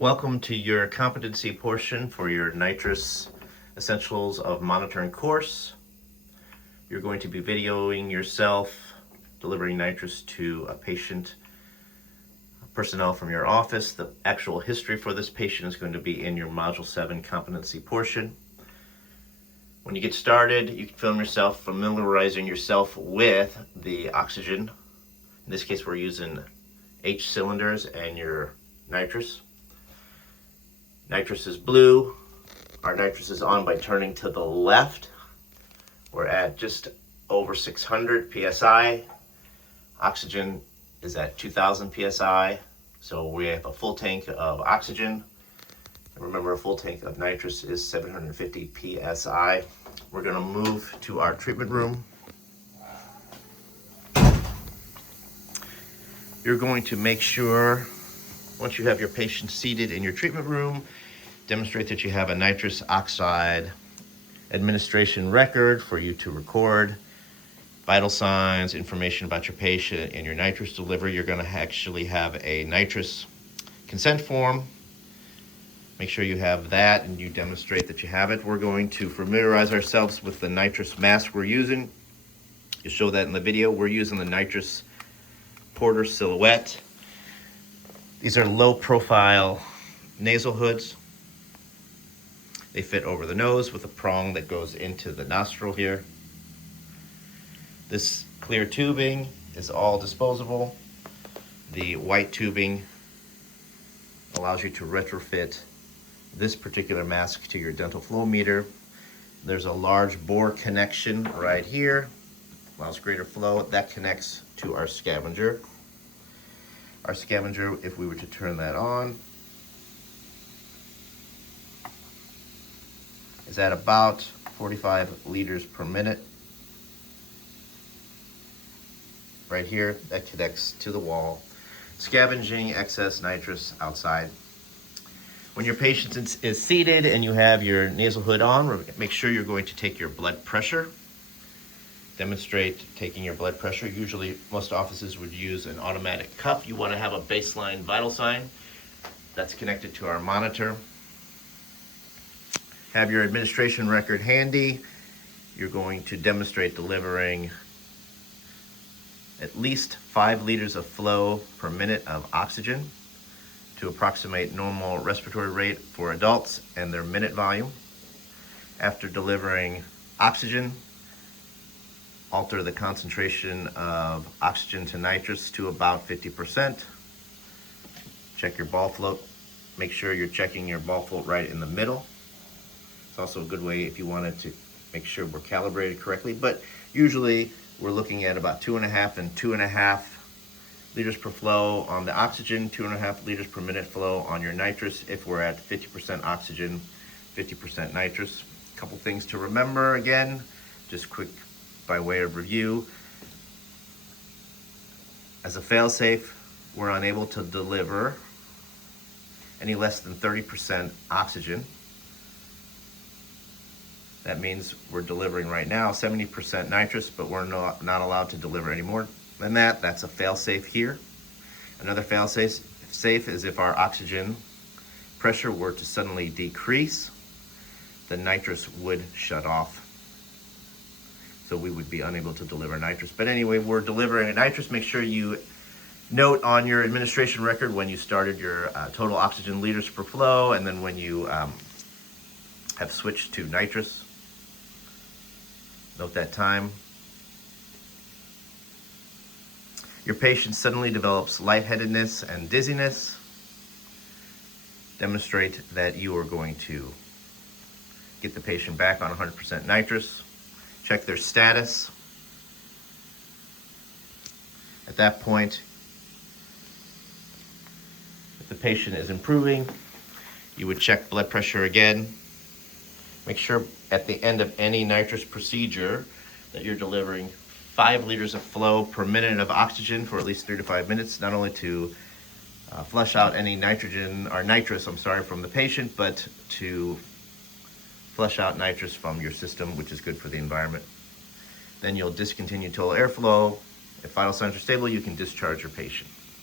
Welcome to your competency portion for your Nitrous Essentials of Monitoring course. You're going to be videoing yourself delivering nitrous to a patient, personnel from your office. The actual history for this patient is going to be in your Module 7 competency portion. When you get started, you can film yourself familiarizing yourself with the oxygen. In this case, we're using H cylinders and your nitrous. Nitrous is blue. Our nitrous is on by turning to the left. We're at just over 600 psi. Oxygen is at 2000 psi. So we have a full tank of oxygen. And remember, a full tank of nitrous is 750 psi. We're going to move to our treatment room. You're going to make sure, once you have your patient seated in your treatment room, demonstrate that you have a nitrous oxide administration record for you to record vital signs, information about your patient, and your nitrous delivery. You're going to actually have a nitrous consent form. Make sure you have that and you demonstrate that you have it. We're going to familiarize ourselves with the nitrous mask we're using. You'll show that in the video. We're using the Nitrous Porter Silhouette. These are low profile nasal hoods. They fit over the nose with a prong that goes into the nostril here. This clear tubing is all disposable. The white tubing allows you to retrofit this particular mask to your dental flow meter. There's a large bore connection right here, allows greater flow. That connects to our scavenger. Our scavenger, if we were to turn that on, is at about 45 liters per minute. Right here, that connects to the wall, scavenging excess nitrous outside. When your patient is seated and you have your nasal hood on, make sure you're going to take your blood pressure. Demonstrate taking your blood pressure. Usually, most offices would use an automatic cuff. You want to have a baseline vital sign that's connected to our monitor. Have your administration record handy. You're going to demonstrate delivering at least 5 liters of flow per minute of oxygen to approximate normal respiratory rate for adults and their minute volume. After delivering oxygen, alter the concentration of oxygen to nitrous to about 50%. Check your ball float. Make sure you're checking your ball float right in the middle. It's also a good way if you wanted to make sure we're calibrated correctly, but usually we're looking at about 2.5 and 2.5 liters per flow on the oxygen, 2.5 liters per minute flow on your nitrous if we're at 50% oxygen, 50% nitrous. A couple things to remember again, just quick by way of review. As a fail-safe, we're unable to deliver any less than 30% oxygen. That means we're delivering right now 70% nitrous, but we're not allowed to deliver any more than that. That's a fail-safe here. Another fail-safe is if our oxygen pressure were to suddenly decrease, the nitrous would shut off. So we would be unable to deliver nitrous. But anyway, we're delivering a nitrous. Make sure you note on your administration record when you started your total oxygen liters per flow, and then when you have switched to nitrous. Note that time. Your patient suddenly develops lightheadedness and dizziness. Demonstrate that you are going to get the patient back on 100% nitrous. Check their status. At that point, if the patient is improving, you would check blood pressure again. Make sure at the end of any nitrous procedure that you're delivering 5 liters of flow per minute of oxygen for at least 3 to 5 minutes, not only to flush out any nitrous from the patient, but to flush out nitrous from your system, which is good for the environment. Then you'll discontinue total airflow. If vital signs are stable, you can discharge your patient.